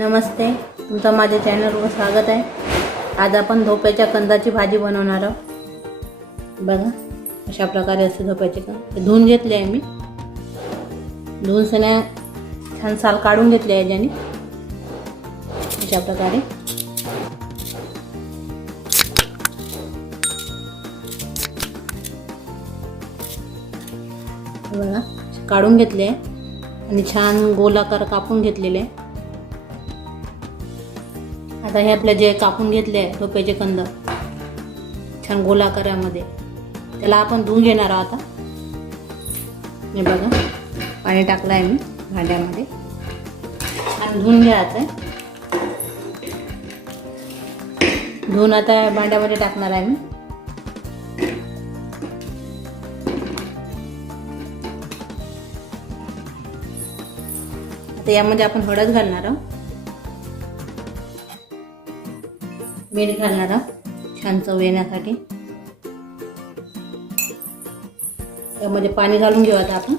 नमस्ते. तुमचं माझ्या चॅनलवर स्वागत आहे. आज आपण धोप्याच्या कंदाची भाजी बनवणार आहोत. बघा अशा प्रकारे असते धोप्याचे कंद. ते धुवून घेतले आहे मी. धुवून सण्या छान साल काढून घेतले आहे ज्याने. अशा प्रकारे. बघा काढून घेतले आहे. आणि छान गोलाकार कापून घेतलेले आहे. आता हे आपले जे कापून घेतले आहे कंद छान गोलाकारामध्ये त्याला आपण धुवून घेणार आहोत आता. हे बघा पाणी टाकलं आहे मी भांड्यामध्ये. आणि धुवून घ्यायचं आहे. धुवून आता भांड्यामध्ये टाकणार आहे मी. आता यामध्ये आपण हळद घालणार आहोत. मीठ घालणार आहोत. छान चव येण्यासाठी. त्यामध्ये पाणी घालून घेऊ आता आपण.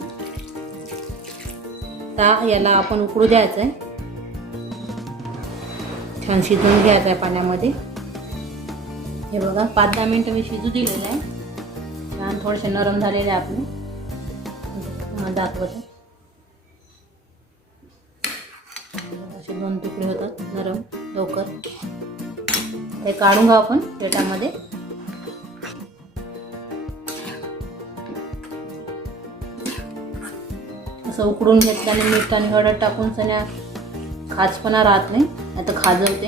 आता याला आपण उकळू द्यायचं आहे छान शिजवून घ्यायचं आहे पाण्यामध्ये. हे बघा पाच दहा मिनटं मी शिजू दिलेलं आहे. छान थोडेसे नरम झालेले आहे आपले दाखवत. असे दोन तुकडे होतात नरम लवकर. ते काढून घ्या आपण प्लेटामध्ये असं उकडून घेतल्याने मीठ आणि हळद टाकून सण्या खाजपणा राहत नाही आता खाजवते.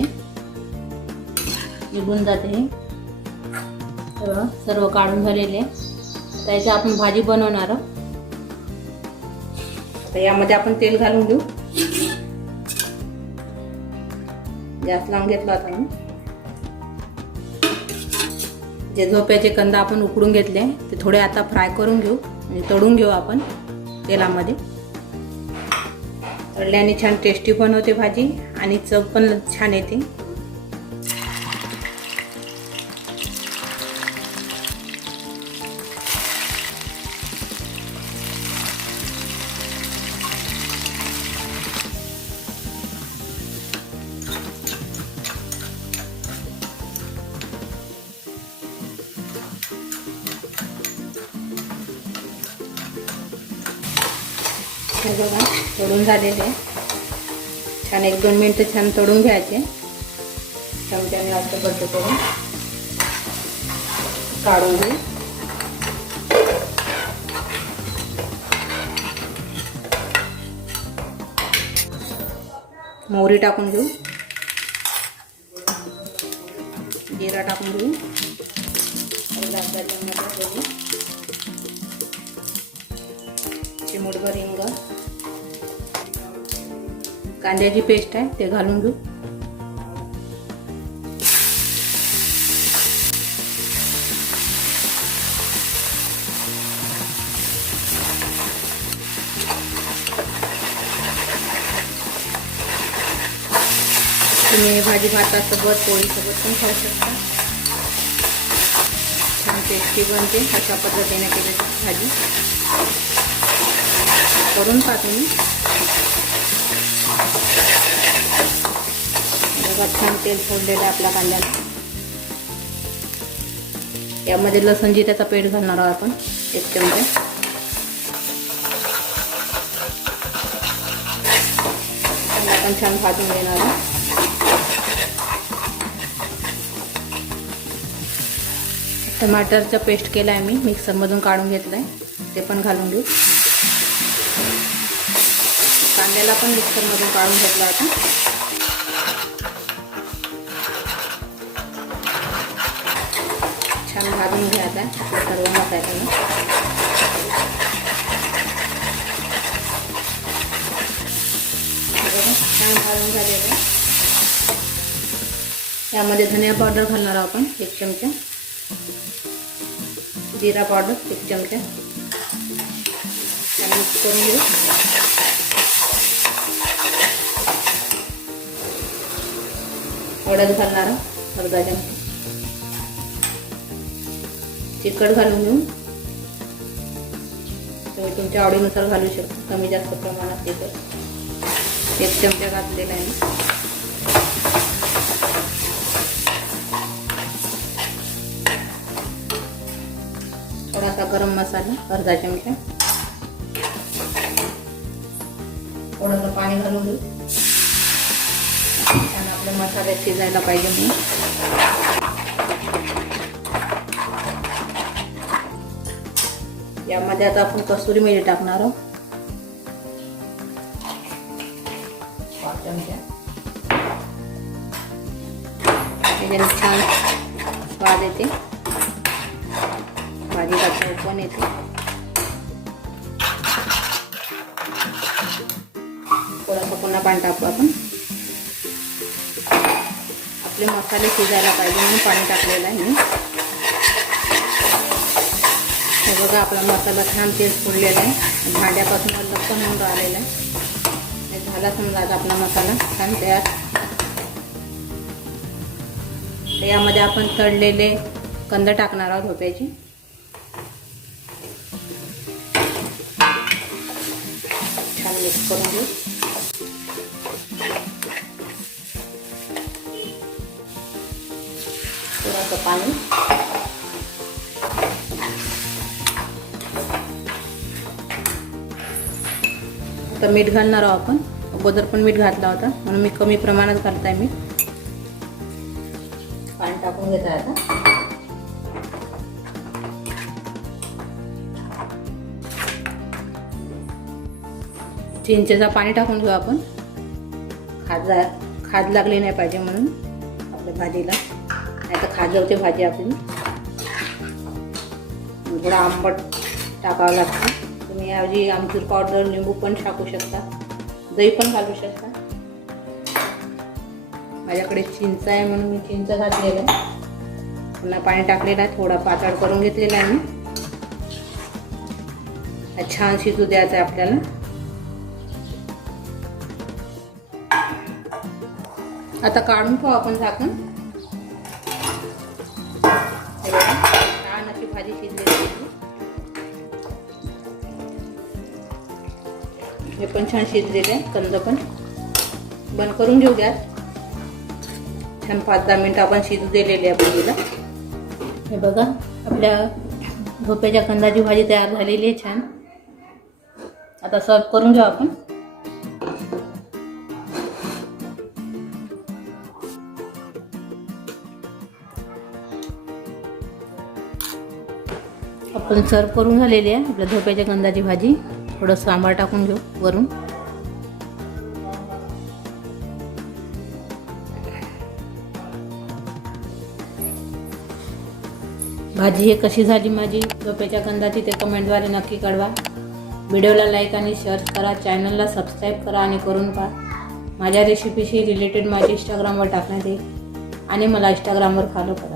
निघून जाते हे. सर्व काढून झालेले. त्याची आपण भाजी बनवणार तर यामध्ये आपण तेल घालून घेऊ. गॅस लावून घेतला होता मी. जे झोप्याचे कंद आपण उकडून घेतले ते थोडे आता फ्राय करून घेऊ. आणि तळून घेऊ आपण तेलामध्ये. तळल्याने छान टेस्टी पण होते भाजी आणि चव पण छान येते. हे बघा तळून झालेले आहे. छान एक दोन मिनटं छान तळून घ्यायचे. चमच्याने असं बद्ध करून काढून घेऊ. मोहरी टाकून घेऊ. जिरा टाकून घेऊ. चिमूटभर हिंग कांद्याची पेस्ट आहे ते घालून घेऊ. तुम्ही भाजी भातासोबत पोळीसोबत पण खाऊ शकता. छान टेस्टी बनते अशा पद्धतीने केली भाजी. करून पाहते मी बघा छान तेल सोडलेलं आहे आपल्या कांद्याला. यामध्ये लसण जिऱ्याचा पेट घालणार आहोत आपण एक चमचा. आपण छान भाजून घेणार आहोत. टमाटरचा पेस्ट केला आहे मी मिक्सरमधून काढून घेतलं आहे ते पण घालून घेऊ. कांद्याला पण मिक्सरमधून काढून घेतला आता छान भाजून घ्या आता सर्व मसाल्यानं छान भाजून झालेलं यामध्ये धनिया पावडर घालणार आहोत आपण एक चमचा. जिरा पावडर एक चमचा. आणि मिक्स करून घेऊ. हळद घालणार अर्धा चमचा चिकट घालून घेऊन. तुम्ही तुमच्या आवडीनुसार घालू शकता कमी जास्त प्रमाणात ते तर एक चमचा घातलेला आहे. थोडासा गरम मसाला अर्धा चमचा. थोडंसं पाणी घालून घेऊ. छान आपले मसाले शिजायला पाहिजे म्हणून. यामध्ये आता आपण कसुरी मिरी टाकणार आहोत. त्याच्याने छान स्वाद येते. भाजीला चव पण येते. थोडंसं पुन्हा पाणी टाकू आपण. आपले मसाले शिजायला पाहिजे म्हणून पाणी टाकलेलं आहे. मी हे बघा आपला मसाला छान तेल फुडलेला आहे. भांड्यापासून अलग पण होऊन राहिलेला आहे. हे झाला समजा आता आपला मसाला छान तयार. यामध्ये आपण तळलेले कंद टाकणार आहोत होप्याची छान मिक्स करून घेऊ. पाणी. आता मीठ घालणार आहोत आपण. अगोदर पण मीठ घातला होता म्हणून मी कमी प्रमाणात घालताय मीठ. पाणी टाकून घेत आहे आता. चिंचेचा पाणी टाकून घेऊ आपण. खाद खाद लागली नाही पाहिजे म्हणून आपल्या भाजीला. नाही तर खाजवते भाजी आपली थोडा आंबट टाकावं लागतं. तुम्ही याऐवजी आमचूर पावडर लिंबू पण टाकू शकता. दही पण घालू शकता. माझ्याकडे चिंच आहे म्हणून मी चिंच घातलेलं आहे. पुन्हा पाणी टाकलेलं आहे. थोडा पातळ करून घेतलेला आहे मी. छान शिजू द्यायचं आहे आपल्याला. आता काढून ठेवू आपण झाकण. भाजी शिजलेली हे पण छान शिजलेले आहे. कंद पण. बंद करून घेऊ गॅस छान पाच दहा मिनटं आपण शिजू दिलेली आहे भाजीला. हे बघा आपल्या भोप्याच्या कंदाची भाजी तयार झालेली आहे छान. आता सर्व करून घेऊ आपण. आपण सर्व करून झालेली आहे. आपल्या धोप्याच्या गंधाची भाजी. थोडं सांबार टाकून घेऊ वरून. भाजी हे कशी झाली माझी? झोप्याच्या गंधाची ते कमेंटद्वारे नक्की कळवा. व्हिडिओला लाईक आणि शेअर करा. चॅनलला सबस्क्राईब करा आणि करून पहा. माझ्या रेसिपीशी रिलेटेड माझ्या इंस्टाग्रामवर टाकण्यात येईल. आणि मला इंस्टाग्रामवर फॉलो करा.